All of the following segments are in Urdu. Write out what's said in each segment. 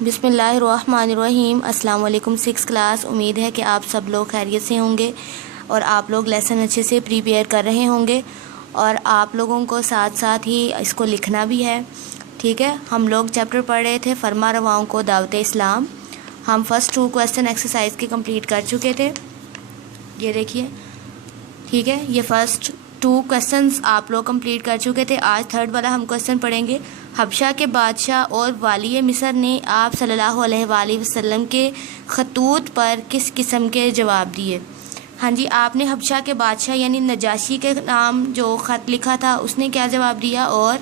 بسم اللہ الرحمن الرحیم۔ السلام علیکم 6 کلاس۔ امید ہے کہ آپ سب لوگ خیریت سے ہوں گے اور آپ لوگ لیسن اچھے سے پریپیئر کر رہے ہوں گے، اور آپ لوگوں کو ساتھ ساتھ ہی اس کو لکھنا بھی ہے، ٹھیک ہے۔ ہم لوگ چیپٹر پڑھ رہے تھے فرما رواؤں کو دعوت اسلام۔ ہم فرسٹ 2 کویسچن ایکسرسائز کے کمپلیٹ کر چکے تھے، یہ دیکھیے، ٹھیک ہے۔ یہ فرسٹ 2 کویسچنز آپ لوگ کمپلیٹ کر چکے تھے۔ آج تھرڈ والا ہم کویسچن پڑھیں گے۔ حبشہ کے بادشاہ اور والی مصر نے آپ صلی اللہ علیہ وآلہ وسلم کے خطوط پر کس قسم کے جواب دیے؟ ہاں جی، آپ نے حبشہ کے بادشاہ یعنی نجاشی کے نام جو خط لکھا تھا اس نے کیا جواب دیا، اور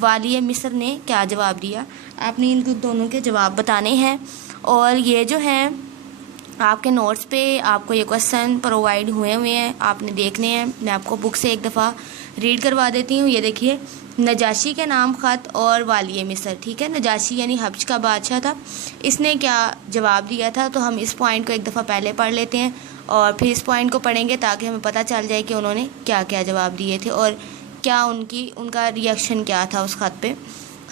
والی مصر نے کیا جواب دیا؟ آپ نے ان دونوں کے جواب بتانے ہیں، اور یہ جو ہیں آپ کے نوٹس پہ آپ کو یہ کویسچن پرووائڈ ہوئے ہیں، آپ نے دیکھنے ہیں۔ میں آپ کو بک سے ایک دفعہ ریڈ کروا دیتی ہوں۔ یہ دیکھیے، نجاشی کے نام خط اور والی مصر، ٹھیک ہے۔ نجاشی یعنی حبش کا بادشاہ تھا، اس نے کیا جواب دیا تھا؟ تو ہم اس پوائنٹ کو ایک دفعہ پہلے پڑھ لیتے ہیں اور پھر اس پوائنٹ کو پڑھیں گے تاکہ ہمیں پتہ چل جائے کہ انہوں نے کیا کیا جواب دیے تھے اور کیا ان کا ریئیکشن کیا تھا اس خط پہ۔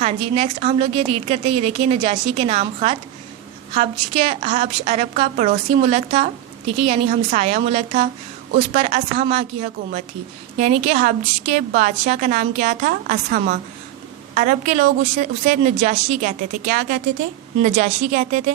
ہاں جی، نیکسٹ ہم لوگ یہ ریڈ کرتے ہیں۔ یہ دیکھیے، نجاشی کے نام خط، حبش عرب کا پڑوسی ملک تھا، ٹھیک ہے، یعنی ہمسایہ ملک تھا۔ اس پر اسہمہ کی حکومت تھی، یعنی کہ حبش کے بادشاہ کا نام کیا تھا؟ اسہمہ۔ عرب کے لوگ اسے نجاشی کہتے تھے۔ کیا کہتے تھے؟ نجاشی کہتے تھے۔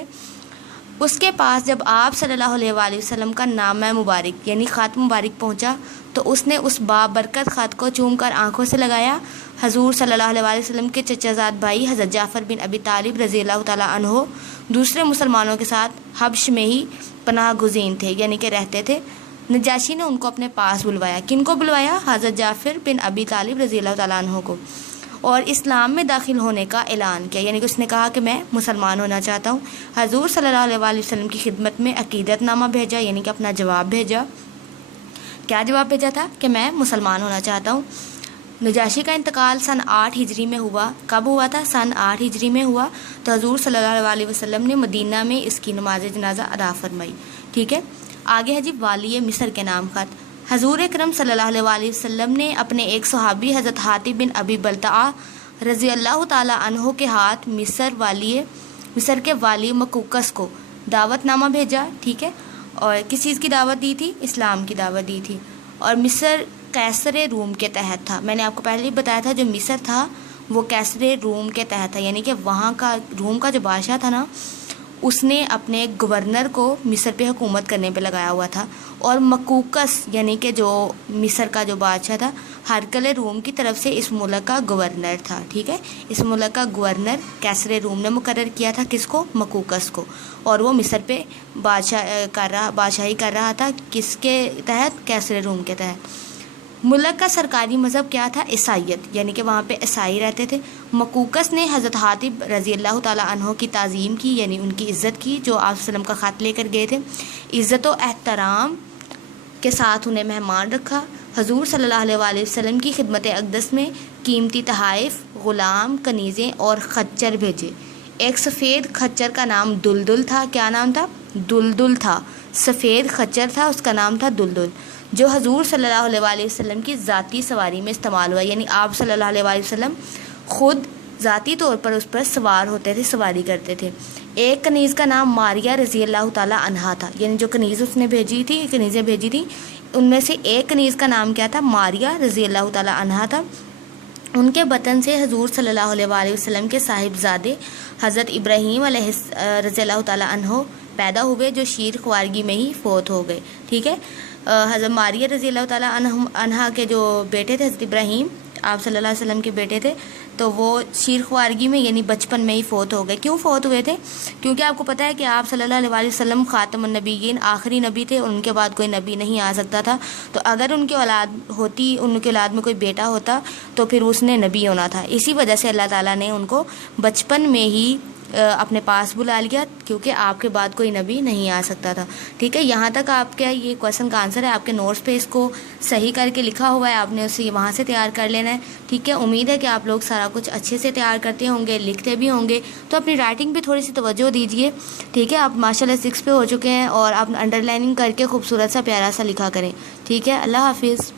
اس کے پاس جب آپ صلی اللہ علیہ وآلہ وسلم کا نامہ مبارک یعنی خط مبارک پہنچا تو اس نے اس بابرکت خط کو چوم کر آنکھوں سے لگایا۔ حضور صلی اللہ علیہ وآلہ وسلم کے چچا زاد بھائی حضرت جعفر بن ابی طالب رضی اللہ تعالیٰ عنہ دوسرے مسلمانوں کے ساتھ حبش میں ہی پناہ گزین تھے، یعنی کہ رہتے تھے۔ نجاشی نے ان کو اپنے پاس بلوایا۔ کن کو بلوایا؟ حضرت جعفر بن ابی طالب رضی اللہ تعالیٰ عنہ کو، اور اسلام میں داخل ہونے کا اعلان کیا، یعنی کہ اس نے کہا کہ میں مسلمان ہونا چاہتا ہوں۔ حضور صلی اللہ علیہ وآلہ وسلم کی خدمت میں عقیدت نامہ بھیجا، یعنی کہ اپنا جواب بھیجا۔ کیا جواب بھیجا تھا؟ کہ میں مسلمان ہونا چاہتا ہوں۔ نجاشی کا انتقال سن 8 ہجری میں ہوا۔ کب ہوا تھا؟ سن 8 ہجری میں ہوا۔ تو حضور صلی اللہ علیہ وسلم نے مدینہ میں اس کی نماز جنازہ ادا فرمائی، ٹھیک ہے۔ آگے ہے جی والی مصر کے نام خط۔ حضور اکرم صلی اللہ علیہ وآلہ وسلم نے اپنے ایک صحابی حضرت حاتب بن ابی بلتعہ رضی اللہ تعالیٰ عنہ کے ہاتھ مصر کے والی مقوقس کو دعوت نامہ بھیجا، ٹھیک ہے۔ اور کس چیز کی دعوت دی تھی؟ اسلام کی دعوت دی تھی۔ اور مصر قیصر روم کے تحت تھا۔ میں نے آپ کو پہلے ہی بتایا تھا، جو مصر تھا وہ قیصر روم کے تحت تھا، یعنی کہ وہاں کا روم کا جو بادشاہ تھا نا، اس نے اپنے گورنر کو مصر پہ حکومت کرنے پہ لگایا ہوا تھا۔ اور مقوقس یعنی کہ جو مصر کا جو بادشاہ تھا، ہرقل روم کی طرف سے اس ملک کا گورنر تھا، ٹھیک ہے۔ اس ملک کا گورنر قیصر روم نے مقرر کیا تھا، کس کو؟ مقوقس کو، اور وہ مصر پہ بادشاہی کر رہا تھا، کس کے تحت؟ قیصر روم کے تحت۔ ملک کا سرکاری مذہب کیا تھا؟ عیسائیت، یعنی کہ وہاں پہ عیسائی رہتے تھے۔ مقوقس نے حضرت حاتب رضی اللہ تعالیٰ عنہ کی تعظیم کی، یعنی ان کی عزت کی، جو آپ وسلم کا خط لے کر گئے تھے۔ عزت و احترام کے ساتھ انہیں مہمان رکھا۔ حضور صلی اللہ علیہ وآلہ وسلم کی خدمت اقدس میں قیمتی تحائف، غلام، کنیزیں اور خچر بھیجے۔ ایک سفید خچر کا نام دلدل تھا۔ کیا نام تھا؟ دلدل تھا۔ سفید خچر تھا، اس کا نام تھا دلدل، جو حضور صلی اللہ علیہ وآلہ وسلم کی ذاتی سواری میں استعمال ہوا، یعنی آپ صلی اللہ علیہ وآلہ وسلم خود ذاتی طور پر اس پر سوار ہوتے تھے، سواری کرتے تھے۔ ایک کنیز کا نام ماریہ رضی اللہ تعالیٰ عنہا تھا، یعنی جو کنیز اس نے کنیزیں بھیجی تھی، ان میں سے ایک کنیز کا نام کیا تھا؟ ماریہ رضی اللہ تعالیٰ عنہا تھا۔ ان کے بطن سے حضور صلی اللہ علیہ وآلہ وسلم کے صاحبزادے حضرت ابراہیم رضی اللہ تعالیٰ عنہ پیدا ہوئے، جو شیر خوارگی میں ہی فوت ہو گئے، ٹھیک ہے۔ حضرت ماریہ رضی اللہ تعالیٰ عنہا کے جو بیٹے تھے حضرت ابراہیم، آپ صلی اللہ علیہ وسلم کے بیٹے تھے، تو وہ شیر خوارگی میں یعنی بچپن میں ہی فوت ہو گئے۔ کیوں فوت ہوئے تھے؟ کیونکہ آپ کو پتہ ہے کہ آپ صلی اللہ علیہ وآلہ وسلم خاتم النبیین، آخری نبی تھے، ان کے بعد کوئی نبی نہیں آ سکتا تھا۔ تو اگر ان کی اولاد ہوتی، ان کی اولاد میں کوئی بیٹا ہوتا تو پھر اس نے نبی ہونا تھا۔ اسی وجہ سے اللہ تعالیٰ نے ان کو بچپن میں ہی اپنے پاس بلا لیا، کیونکہ آپ کے بعد کوئی نبی نہیں آ سکتا تھا، ٹھیک ہے۔ یہاں تک آپ کا یہ کویسچن کا آنسر ہے، آپ کے نوٹس پہ اس کو صحیح کر کے لکھا ہوا ہے، آپ نے اسے وہاں سے تیار کر لینا ہے، ٹھیک ہے۔ امید ہے کہ آپ لوگ سارا کچھ اچھے سے تیار کرتے ہوں گے، لکھتے بھی ہوں گے، تو اپنی رائٹنگ پہ تھوڑی سی توجہ دیجیے، ٹھیک ہے۔ آپ ماشاءاللہ 6 پہ ہو چکے ہیں، اور آپ انڈر لائننگ کر کے خوبصورت سا پیارا سا لکھا کریں، ٹھیک ہے۔ اللہ حافظ۔